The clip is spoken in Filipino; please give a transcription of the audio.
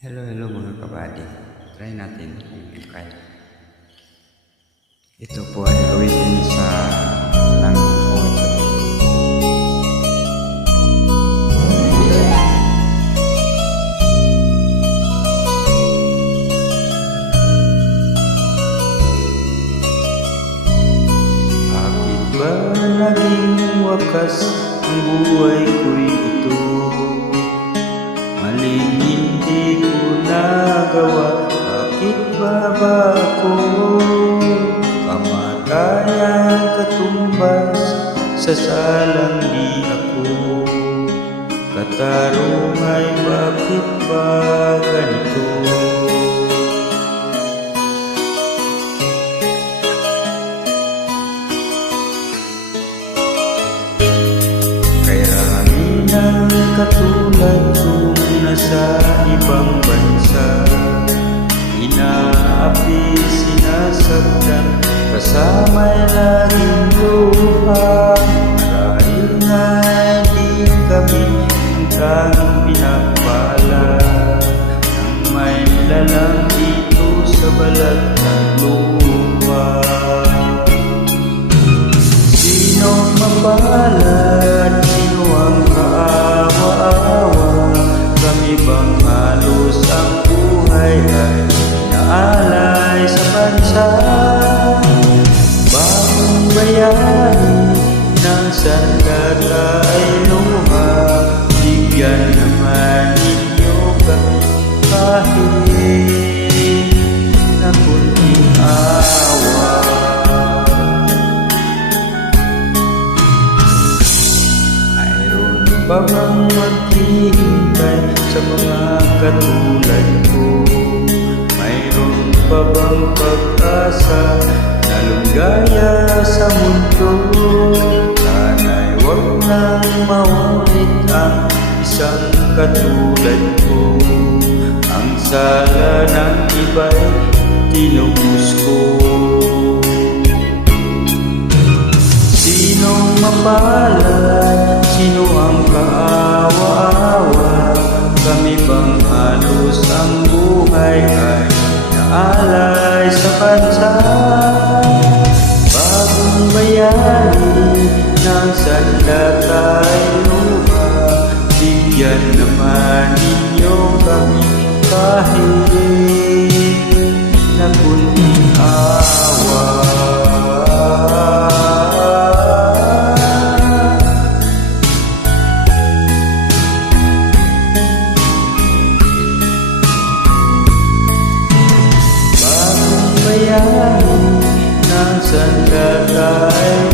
Hello mga kabady. Try natin kung kaya. Ito po ay gawin sa ng Bakit ba naging wakas ang buhay ko'y ito? Maling hindi ko nagawa, bakit ba ako kamatayan katumbas sa salang di ako? Katarong ay bakit ba ganito? Kaya ng katulad kong nasa ibang bansa, inaapi, sinasaktan, kasama'y laging luha. Marahil nga hindi kami ang tanging pinagpala nang may lalang dito sa balat ng lupa. Sinong mapalad? Sino ang kaawa-awa? Kami bang halos ang buhay ay inaalay sa bansa? Bagong bayani ng sandata ay luha, bigyan naman ninyo kami kahit na kunting awa. Pa bang maghihintay sa mga katulad ko? Mayroon pa bang pag-asa na lumigaya sa mundo? Sana'y huwag nang maulit ang isang katulad ko. Ang sala ng iba'y tinubos ko. Sinong mapalad? Sino ang kaawa-awa? Kami bang halos ang buhay ay naalay sa bansa? Bagong bayani ng sandata ay luha, bigyan naman ninyo kami kahit na kunting awa. Bayani ng sandata ay